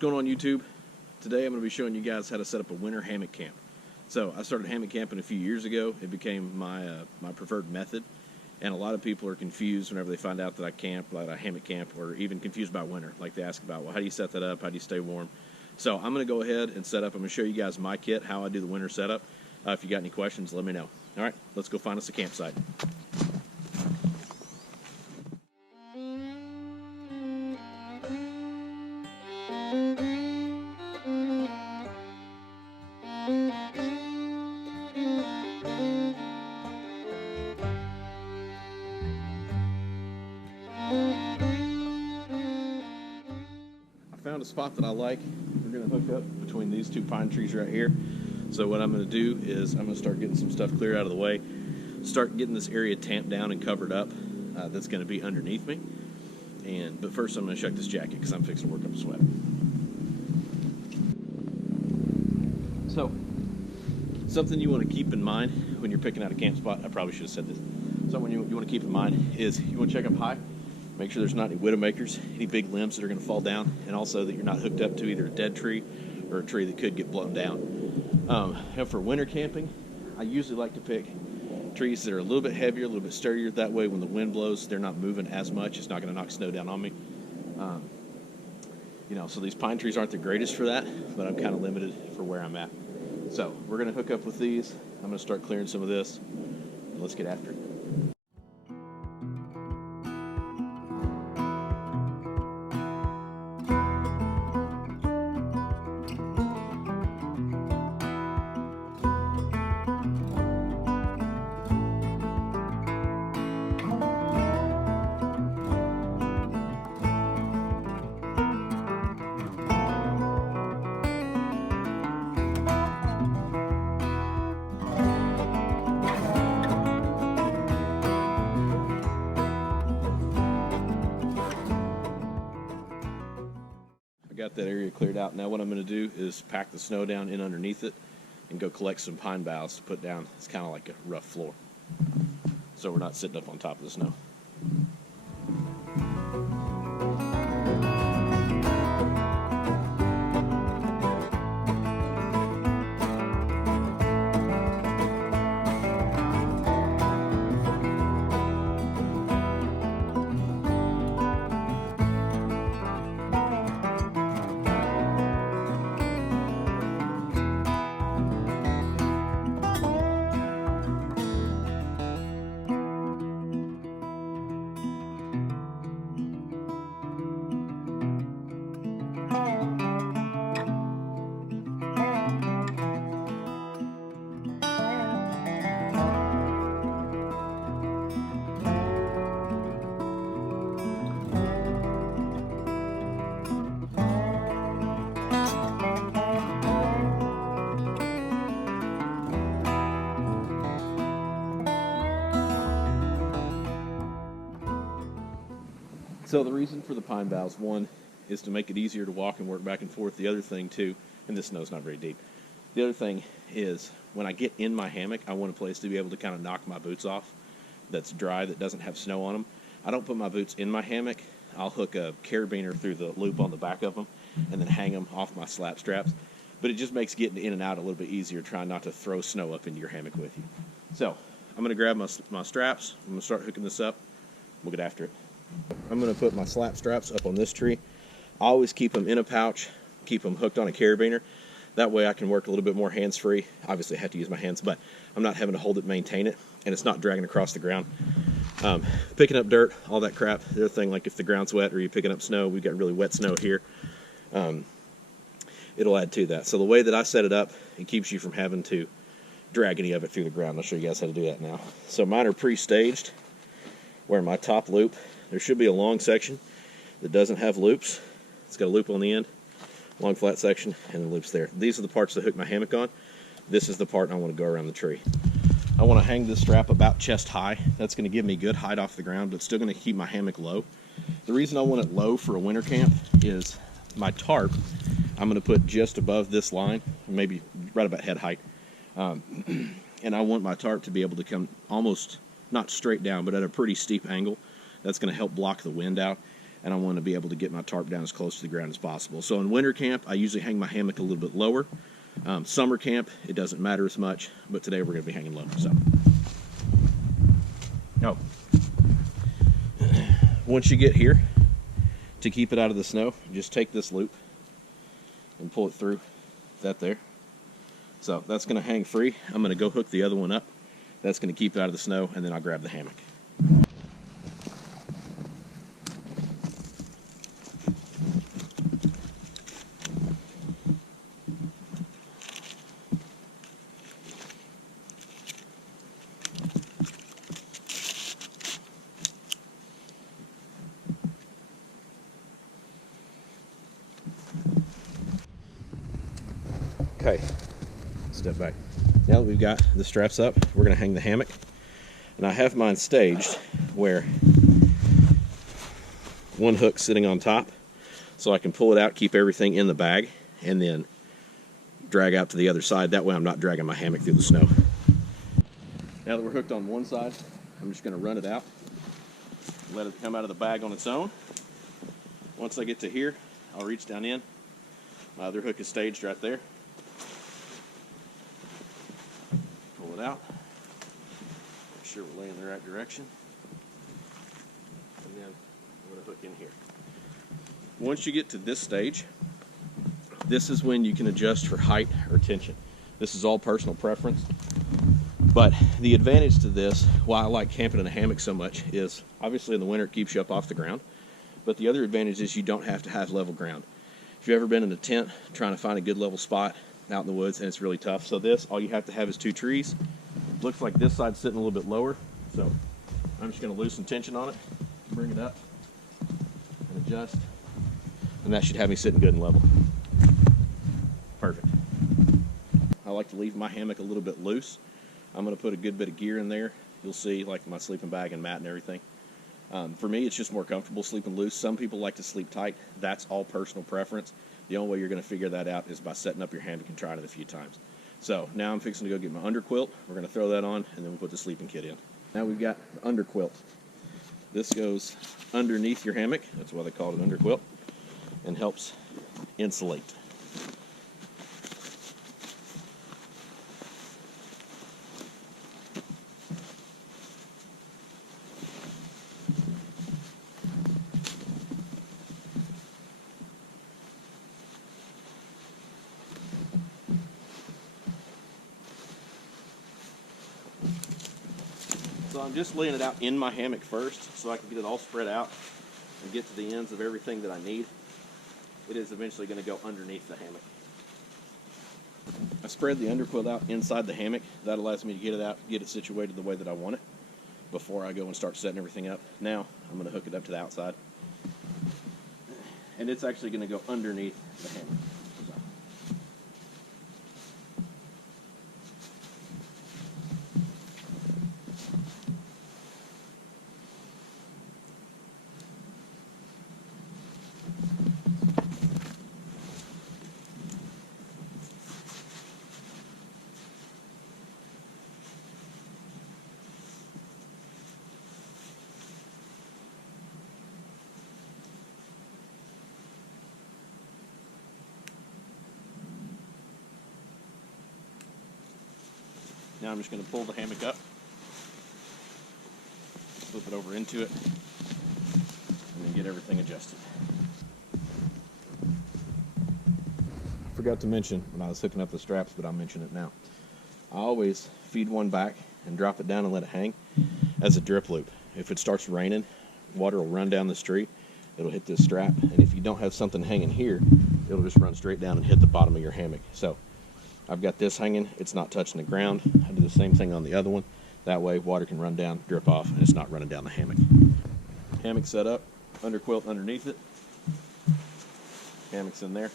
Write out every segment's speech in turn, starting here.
going on YouTube? Today I'm going to be showing you guys how to set up a winter hammock camp. So I started hammock camping a few years ago. It became my preferred method, and a lot of people are confused whenever they find out that I camp, like I hammock camp, or even confused about winter. Like they ask about, well, how do you set that up? How do you stay warm? So I'm going to go ahead and set up. I'm going to show you guys my kit, how I do the winter setup. If you got any questions, let me know. All right, let's go find us a campsite. Found a spot that I like. We're going to hook up between these two pine trees right here. So what I'm going to do is I'm going to start getting some stuff cleared out of the way, start getting this area tamped down and covered up. That's going to be underneath me. But first I'm going to check this jacket because I'm fixing to work up a sweat. So something you want to keep in mind when you're picking out a camp spot, I probably should have said this. Something you want to keep in mind is you want to check up high. Make sure there's not any widowmakers, any big limbs that are going to fall down, and also that you're not hooked up to either a dead tree or a tree that could get blown down. And for winter camping, I usually like to pick trees that are a little bit heavier, a little bit sturdier. That way when the wind blows, they're not moving as much. It's not going to knock snow down on me. So these pine trees aren't the greatest for that, but I'm kind of limited for where I'm at. So we're going to hook up with these. I'm going to start clearing some of this, and let's get after it. Got that area cleared out. Now what I'm going to do is pack the snow down in underneath it and go collect some pine boughs to put down. It's kind of like a rough floor, so we're not sitting up on top of the snow. So the reason for the pine boughs, one, is to make it easier to walk and work back and forth. The other thing too, and this snow's not very deep, the other thing is when I get in my hammock, I want a place to be able to kind of knock my boots off that's dry, that doesn't have snow on them. I don't put my boots in my hammock. I'll hook a carabiner through the loop on the back of them and then hang them off my slap straps. But it just makes getting in and out a little bit easier, trying not to throw snow up into your hammock with you. So I'm going to grab my straps. I'm going to start hooking this up. We'll get after it. I'm going to put my slap straps up on this tree. I always keep them in a pouch, keep them hooked on a carabiner. That way I can work a little bit more hands-free. Obviously I have to use my hands, but I'm not having to hold it, maintain it, and it's not dragging across the ground. Picking up dirt, all that crap. The other thing, like if the ground's wet or you're picking up snow, we've got really wet snow here, it'll add to that. So the way that I set it up, it keeps you from having to drag any of it through the ground. I'll show you guys how to do that now. So mine are pre-staged, where my top loop, there should be a long section that doesn't have loops. It's got a loop on the end, long flat section, and the loops there. These are the parts that hook my hammock on. This is the part I want to go around the tree. I want to hang this strap about chest high. That's going to give me good height off the ground, but still going to keep my hammock low. The reason I want it low for a winter camp is my tarp, I'm going to put just above this line, maybe right about head height. And I want my tarp to be able to come almost, not straight down, but at a pretty steep angle. That's going to help block the wind out. and I want to be able to get my tarp down as close to the ground as possible. So in winter camp, I usually hang my hammock a little bit lower. Summer camp, it doesn't matter as much, but today we're going to be hanging low. So, once you get here, to keep it out of the snow, just take this loop and pull it through that there. So that's going to hang free. I'm going to go hook the other one up. That's going to keep it out of the snow, and then I'll grab the hammock. Okay, step back. Now that we've got the straps up, we're going to hang the hammock. And I have mine staged where one hook's sitting on top, so I can pull it out, keep everything in the bag, and then drag out to the other side. That way I'm not dragging my hammock through the snow. Now that we're hooked on one side, I'm just going to run it out, let it come out of the bag on its own. Once I get to here, I'll reach down in. My other hook is staged right there. Pull it out. Make sure we're laying in the right direction. And then I'm going to hook in here. Once you get to this stage, this is when you can adjust for height or tension. This is all personal preference. But the advantage to this, why I like camping in a hammock so much, is obviously in the winter it keeps you up off the ground. But the other advantage is you don't have to have level ground. If you've ever been in a tent trying to find a good level spot out in the woods, and it's really tough. So this, all you have to have is two trees. Looks like this side's sitting a little bit lower, so I'm just going to loosen tension on it, bring it up, and adjust, and that should have me sitting good and level. Perfect. I like to leave my hammock a little bit loose. I'm going to put a good bit of gear in there. You'll see, like my sleeping bag and mat and everything. For me, it's just more comfortable sleeping loose. Some people like to sleep tight. That's all personal preference. The only way you're going to figure that out is by setting up your hammock and trying it a few times. So now I'm fixing to go get my underquilt. We're going to throw that on, and then we'll put the sleeping kit in. Now we've got the underquilt. This goes underneath your hammock. That's why they call it an underquilt, and helps insulate. So I'm just laying it out in my hammock first so I can get it all spread out and get to the ends of everything that I need. It is eventually going to go underneath the hammock. I spread the underquilt out inside the hammock. That allows me to get it out, get it situated the way that I want it before I go and start setting everything up. Now I'm going to hook it up to the outside. And it's actually going to go underneath the hammock. Now I'm just going to pull the hammock up, flip it over into it, and then get everything adjusted. I forgot to mention when I was hooking up the straps, but I'll mention it now. I always feed one back and drop it down and let it hang as a drip loop. If it starts raining, water will run down the street, it'll hit this strap, and if you don't have something hanging here, it'll just run straight down and hit the bottom of your hammock. So I've got this hanging, it's not touching the ground. I do the same thing on the other one. That way water can run down, drip off, and it's not running down the hammock. Hammock set up, underquilt underneath it. Hammock's in there.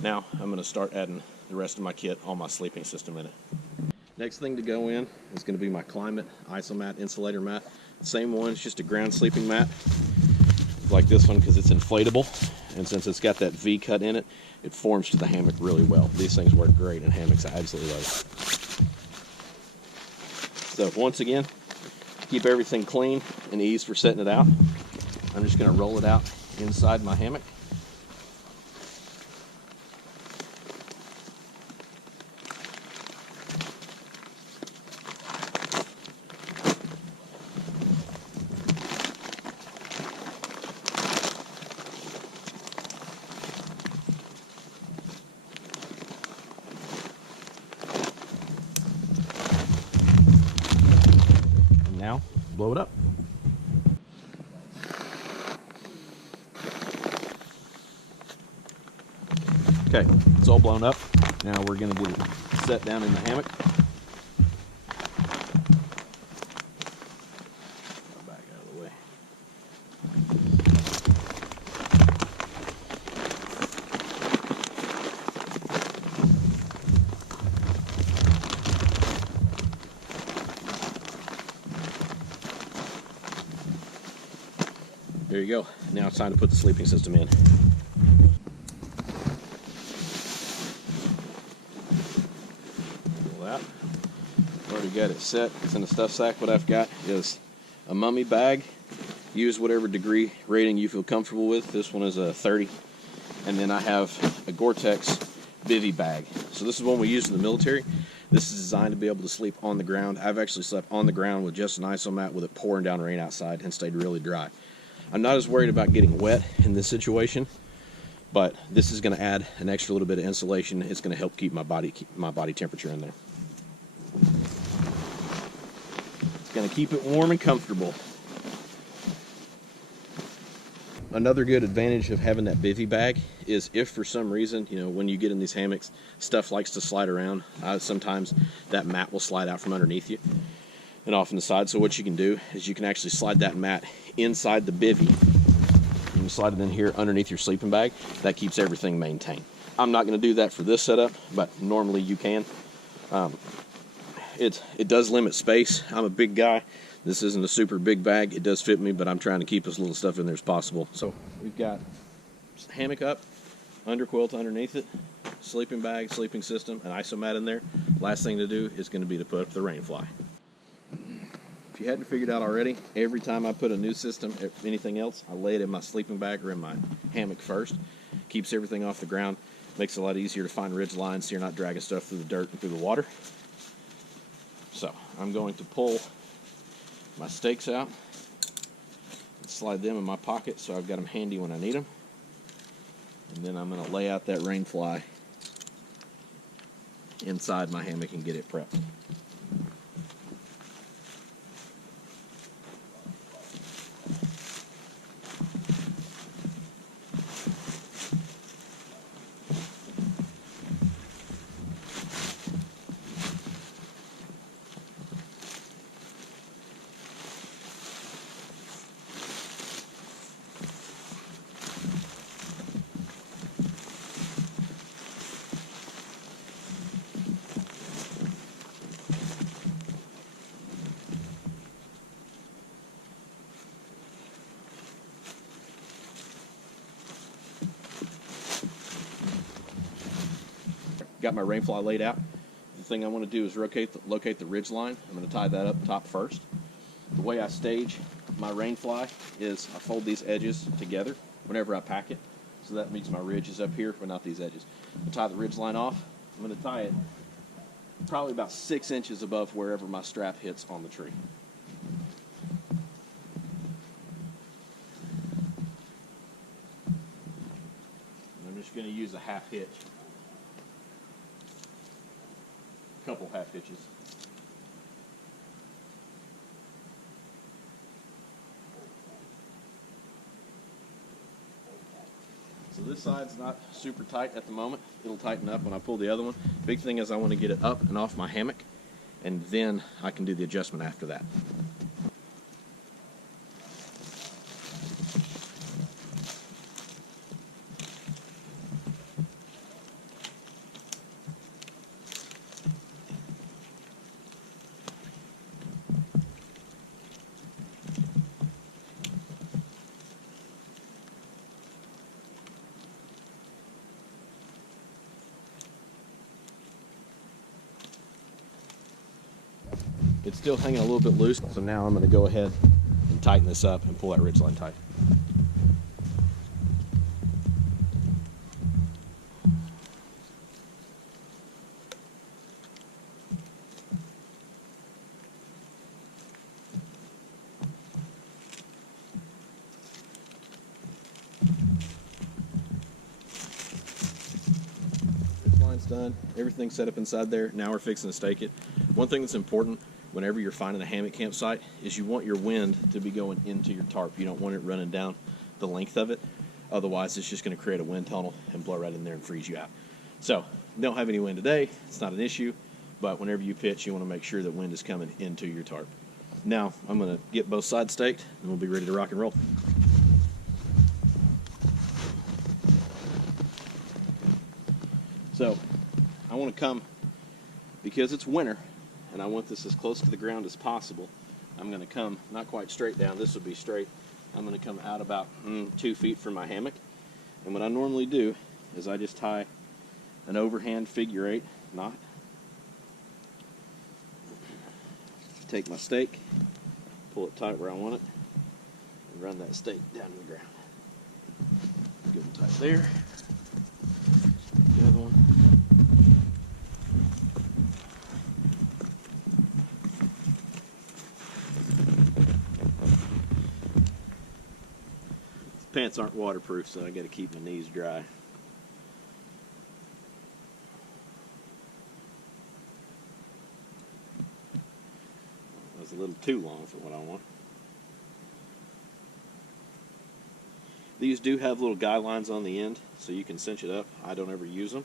Now I'm going to start adding the rest of my kit, all my sleeping system in it. Next thing to go in is going to be my Climate Isomat insulator mat. Same one, it's just a ground sleeping mat. Like this one because it's inflatable, and since it's got that V cut in it, it forms to the hammock really well. These things work great in hammocks. I absolutely love it. So once again, keep everything clean and easy for setting it out. I'm just going to roll it out inside my hammock. And now, blow it up. Okay, it's all blown up. Now we're going to get it set down in the hammock. Back out of the way. There you go. Now it's time to put the sleeping system in. Already got it set. It's in a stuff sack. What I've got is a mummy bag. Use whatever degree rating you feel comfortable with. This one is a 30. And then I have a Gore-Tex bivy bag. So this is one we use in the military. This is designed to be able to sleep on the ground. I've actually slept on the ground with just an iso mat with it pouring down rain outside and stayed really dry. I'm not as worried about getting wet in this situation, but this is going to add an extra little bit of insulation. It's going to help keep my body temperature in there. It's going to keep it warm and comfortable. Another good advantage of having that bivy bag is if for some reason, when you get in these hammocks, stuff likes to slide around. Sometimes that mat will slide out from underneath you and off on the side. So what you can do is you can actually slide that mat inside the bivy. You can slide it in here underneath your sleeping bag. That keeps everything maintained. I'm not going to do that for this setup, but normally you can. It does limit space. I'm a big guy. This isn't a super big bag. It does fit me, but I'm trying to keep as little stuff in there as possible. So we've got hammock up, underquilt underneath it, sleeping bag, sleeping system, an iso mat in there. Last thing to do is going to be to put up the rain fly. If you hadn't figured out already, every time I put a new system, anything else, I lay it in my sleeping bag or in my hammock first. Keeps everything off the ground. Makes it a lot easier to find ridge lines so you're not dragging stuff through the dirt and through the water. So I'm going to pull my stakes out and slide them in my pocket so I've got them handy when I need them. And then I'm going to lay out that rain fly inside my hammock and get it prepped. Got my rain fly laid out. The thing I want to do is locate the ridge line. I'm going to tie that up top first. The way I stage my rain fly is I fold these edges together whenever I pack it. So that means my ridge is up here, but not these edges. I'll tie the ridge line off. I'm going to tie it probably about 6 inches above wherever my strap hits on the tree. And I'm just going to use a half hitch. Couple half hitches. So this side's not super tight at the moment. It'll tighten up when I pull the other one. Big thing is I want to get it up and off my hammock, and then I can do the adjustment after that. It's still hanging a little bit loose, so now I'm going to go ahead and tighten this up and pull that ridge line tight. done. Everything's set up inside there. Now we're fixing to stake it. One thing that's important whenever you're finding a hammock campsite is you want your wind to be going into your tarp. You don't want it running down the length of it. Otherwise, it's just going to create a wind tunnel and blow right in there and freeze you out. So, don't have any wind today. It's not an issue. But whenever you pitch, you want to make sure that wind is coming into your tarp. Now, I'm going to get both sides staked, and we'll be ready to rock and roll. So, I want to come, because it's winter, and I want this as close to the ground as possible. I'm going to come, not quite straight down, this will be straight. I'm going to come out about 2 feet from my hammock. And what I normally do is I just tie an overhand figure 8 knot. Take my stake, pull it tight where I want it, and run that stake down to the ground. Good and tight there. The other one. Pants aren't waterproof, so I got to keep my knees dry. That was a little too long for what I want. These do have little guy lines on the end, so you can cinch it up. I don't ever use them.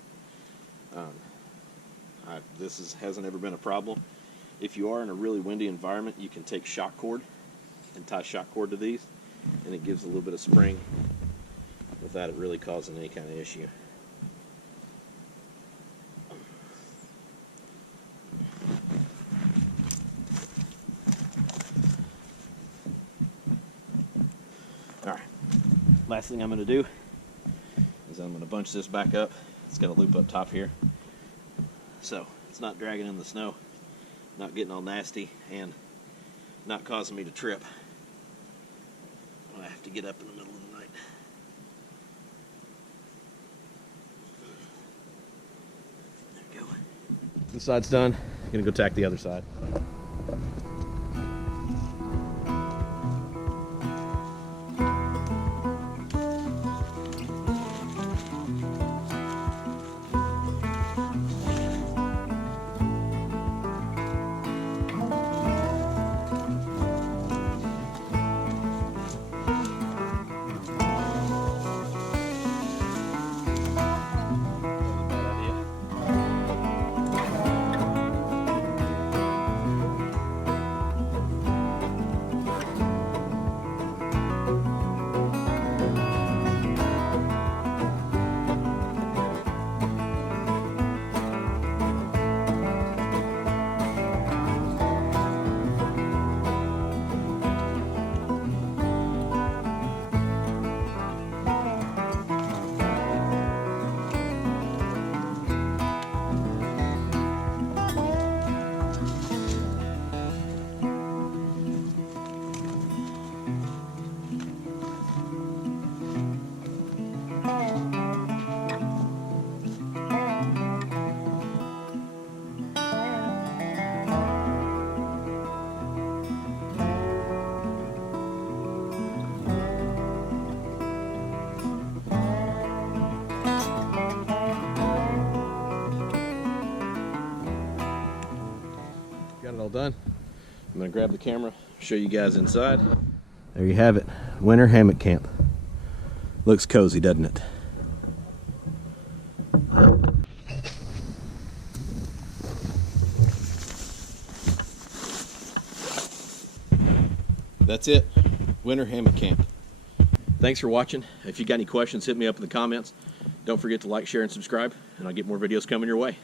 Hasn't ever been a problem. If you are in a really windy environment, you can take shock cord and tie shock cord to these, and it gives a little bit of spring without it really causing any kind of issue. Alright, last thing I'm going to do is I'm going to bunch this back up. It's got a loop up top here, so it's not dragging in the snow, not getting all nasty, and not causing me to trip. I have to get up in the middle of the night. There we go. This side's done. I'm gonna go tack the other side. Got it all done. I'm going to grab the camera, show you guys inside. There you have it. Winter hammock camp. Looks cozy, doesn't it? That's it. Winter hammock camp. Thanks for watching. If you got any questions, hit me up in the comments. Don't forget to like, share, and subscribe, and I'll get more videos coming your way.